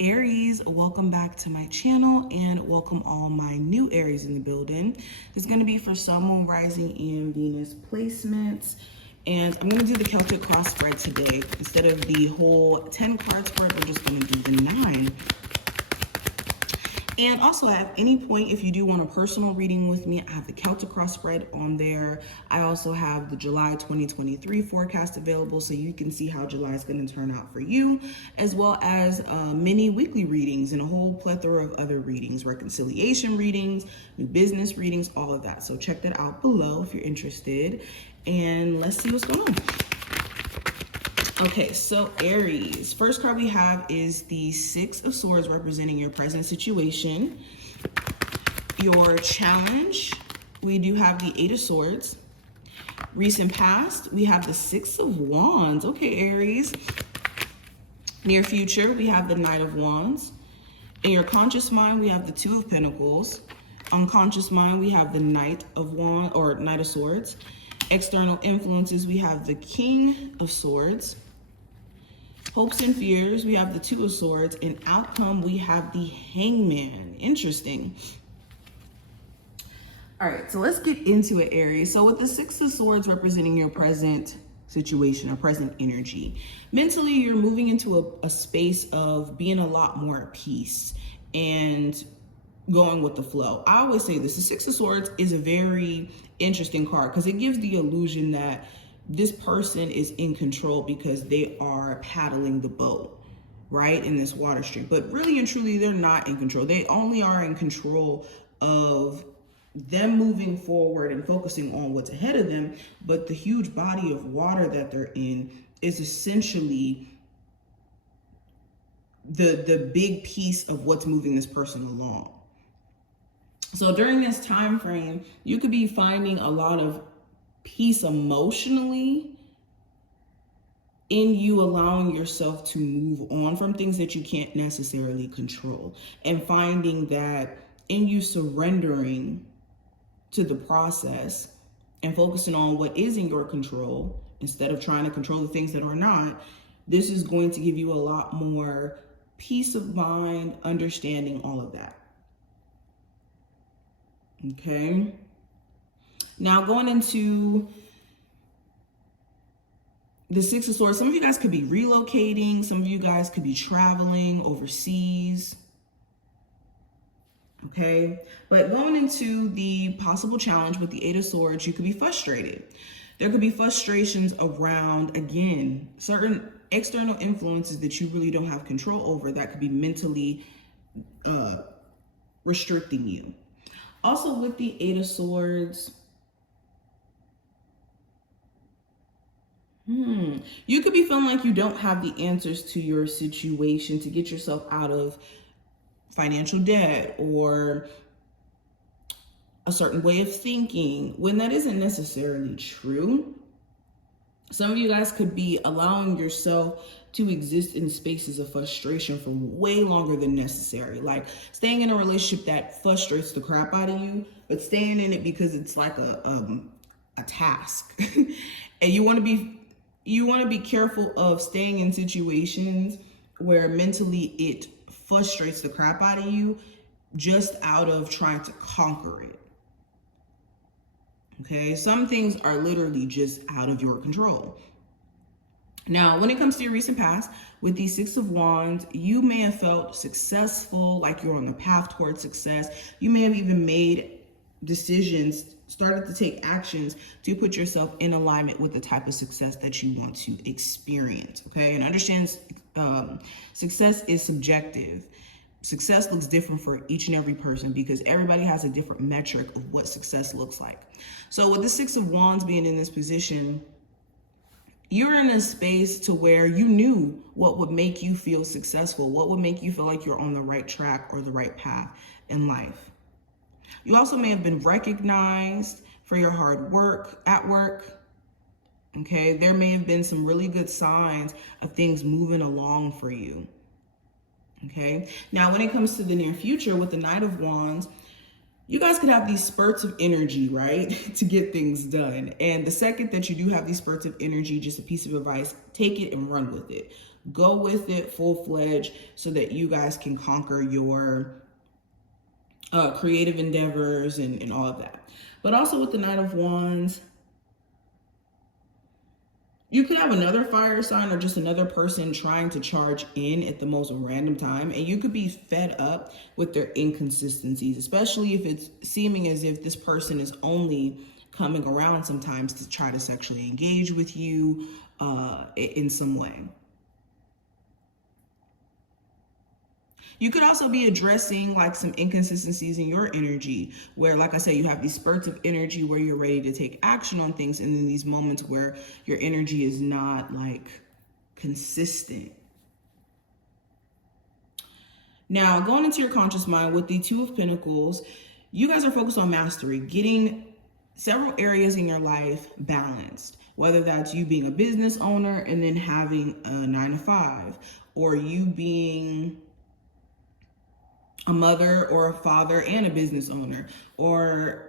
Aries, welcome back to my channel and welcome all my new Aries in the building. This is going to be for Sun, Moon, Rising, and Venus placements. And I'm going to do the Celtic cross spread today. Instead of the whole 10 card spread, we're just going to do the 9. And also, at any point, if you do want a personal reading with me, I have the Celtic cross spread on there. I also have the July 2023 forecast available, so you can see how July is going to turn out for you, as well as mini weekly readings and a whole plethora of other readings, reconciliation readings, new business readings, all of that. So check that out below if you're interested. And let's see what's going on. Okay, so Aries, first card we have is the Six of Swords, representing your present situation. Your challenge, we do have the Eight of Swords. Recent past, we have the Six of Wands. Okay, Aries. Near future, we have the Knight of Wands. In your conscious mind, we have the Two of Pentacles. Unconscious mind, we have the Knight of Wands or Knight of Swords. External influences, we have the King of Swords. Hopes and fears, we have the Two of Swords. And outcome, we have the Hangman. Interesting. All right, so let's get into it, Aries. So with the Six of Swords representing your present situation or present energy, mentally you're moving into a space of being a lot more at peace and going with the flow. I always say this, the Six of Swords is a very interesting card because it gives the illusion that this person is in control because they are paddling the boat, right, in this water stream. But really and truly, they're not in control. They only are in control of them moving forward and focusing on what's ahead of them. But the huge body of water that they're in is essentially the big piece of what's moving this person along. So during this time frame, you could be finding a lot of peace emotionally in you allowing yourself to move on from things that you can't necessarily control, and finding that in you surrendering to the process and focusing on what is in your control instead of trying to control the things that are not. This is going to give you a lot more peace of mind, understanding all of that. Okay. Now going into the Six of Swords, some of you guys could be relocating. Some of you guys could be traveling overseas. Okay. But going into the possible challenge with the Eight of Swords, you could be frustrated. There could be frustrations around, again, certain external influences that you really don't have control over that could be mentally restricting you. Also with the Eight of Swords, you could be feeling like you don't have the answers to your situation to get yourself out of financial debt or a certain way of thinking, when that isn't necessarily true. Some of you guys could be allowing yourself to exist in spaces of frustration for way longer than necessary. Like staying in a relationship that frustrates the crap out of you, but staying in it because it's like a task. And you want to be careful of staying in situations where mentally it frustrates the crap out of you just out of trying to conquer it. Okay, some things are literally just out of your control. Now, when it comes to your recent past, with the Six of Wands, you may have felt successful, like you're on the path towards success. You may have even made decisions, started to take actions to put yourself in alignment with the type of success that you want to experience. Okay, and understand success is subjective. Success looks different for each and every person because everybody has a different metric of what success looks like. So with the Six of Wands being in this position, you're in a space to where you knew what would make you feel successful, what would make you feel like you're on the right track or the right path in life. You also may have been recognized for your hard work at work. Okay, there may have been some really good signs of things moving along for you. Okay, now when it comes to the near future with the Knight of Wands, You guys could have these spurts of energy, right, to get things done. And the second that you do have these spurts of energy, just a piece of advice, take it and run with it. Go with it full fledged so that you guys can conquer your creative endeavors and all of that. But also with the Knight of Wands, you could have another fire sign or just another person trying to charge in at the most random time, and you could be fed up with their inconsistencies, especially if it's seeming as if this person is only coming around sometimes to try to sexually engage with you in some way. You could also be addressing like some inconsistencies in your energy where, like I said, you have these spurts of energy where you're ready to take action on things, and then these moments where your energy is not like consistent. Now, going into your conscious mind with the Two of Pentacles, you guys are focused on mastery, getting several areas in your life balanced, whether that's you being a business owner and then having a 9 to 5, or you being a mother or a father and a business owner, or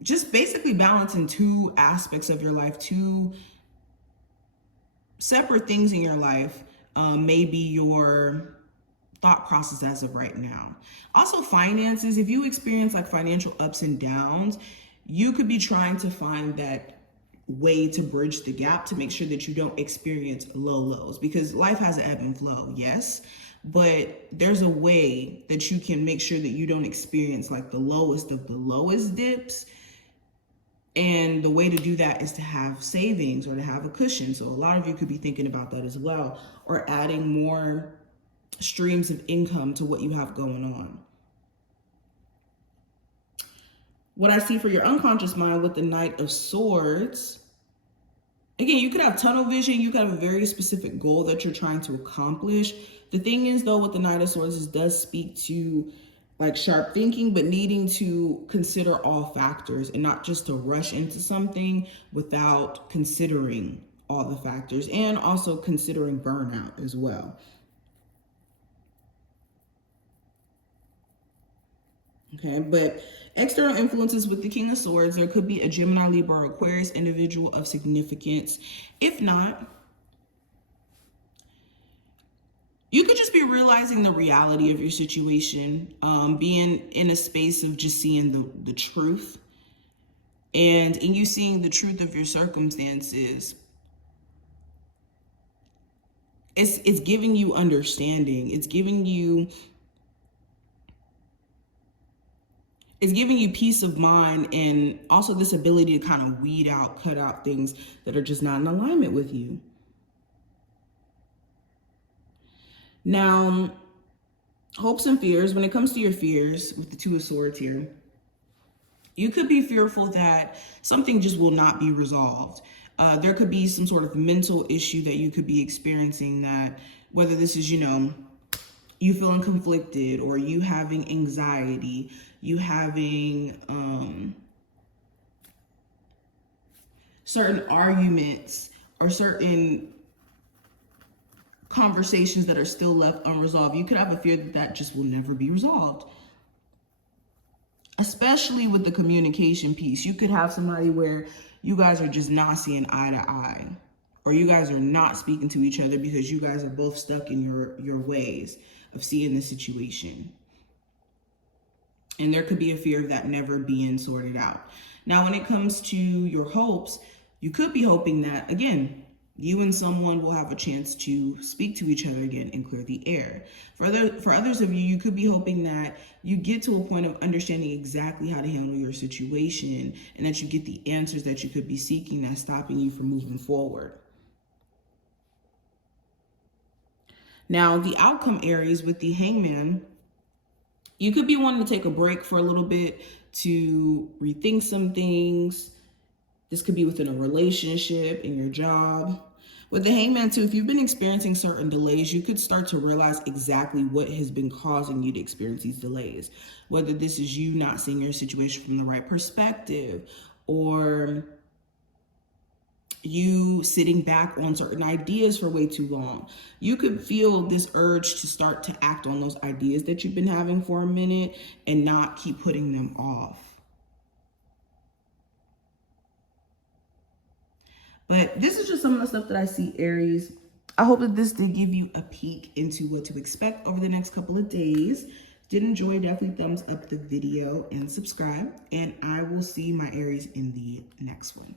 just basically balancing two aspects of your life, two separate things in your life, maybe your thought process as of right now. Also, finances, if you experience like financial ups and downs, you could be trying to find that way to bridge the gap to make sure that you don't experience low lows, because life has an ebb and flow, yes, but there's a way that you can make sure that you don't experience like the lowest of the lowest dips. And the way to do that is to have savings or to have a cushion. So a lot of you could be thinking about that as well, or adding more streams of income to what you have going on. What I see for your unconscious mind with the Knight of Swords, again, you could have tunnel vision. You could have a very specific goal that you're trying to accomplish. The thing is, though, with the Knight of Swords, it does speak to like sharp thinking, but needing to consider all factors and not just to rush into something without considering all the factors, and also considering burnout as well. Okay, but external influences with the King of Swords, there could be a Gemini, Libra, or Aquarius individual of significance. If not, you could just be realizing the reality of your situation, being in a space of just seeing the truth. And in you seeing the truth of your circumstances, it's giving you understanding. It's giving you peace of mind, and also this ability to kind of weed out, cut out things that are just not in alignment with you. Now, hopes and fears, when it comes to your fears with the Two of Swords here, you could be fearful that something just will not be resolved. There could be some sort of mental issue that you could be experiencing, that whether this is, you feeling conflicted, or you having anxiety, you having certain arguments or certain conversations that are still left unresolved. You could have a fear that that just will never be resolved. Especially with the communication piece. You could have somebody where you guys are just not seeing eye to eye, or you guys are not speaking to each other because you guys are both stuck in your ways of seeing the situation. And there could be a fear of that never being sorted out. Now, when it comes to your hopes, you could be hoping that, again, you and someone will have a chance to speak to each other again and clear the air. For others of you, you could be hoping that you get to a point of understanding exactly how to handle your situation, and that you get the answers that you could be seeking that's stopping you from moving forward. Now, the outcome, Aries, with the Hangman, you could be wanting to take a break for a little bit to rethink some things. This could be within a relationship, in your job. With the Hangman too, if you've been experiencing certain delays, you could start to realize exactly what has been causing you to experience these delays. Whether this is you not seeing your situation from the right perspective, or you sitting back on certain ideas for way too long. You could feel this urge to start to act on those ideas that you've been having for a minute and not keep putting them off. But this is just some of the stuff that I see, Aries. I hope that this did give you a peek into what to expect over the next couple of days. Did enjoy, definitely thumbs up the video and subscribe. And I will see my Aries in the next one.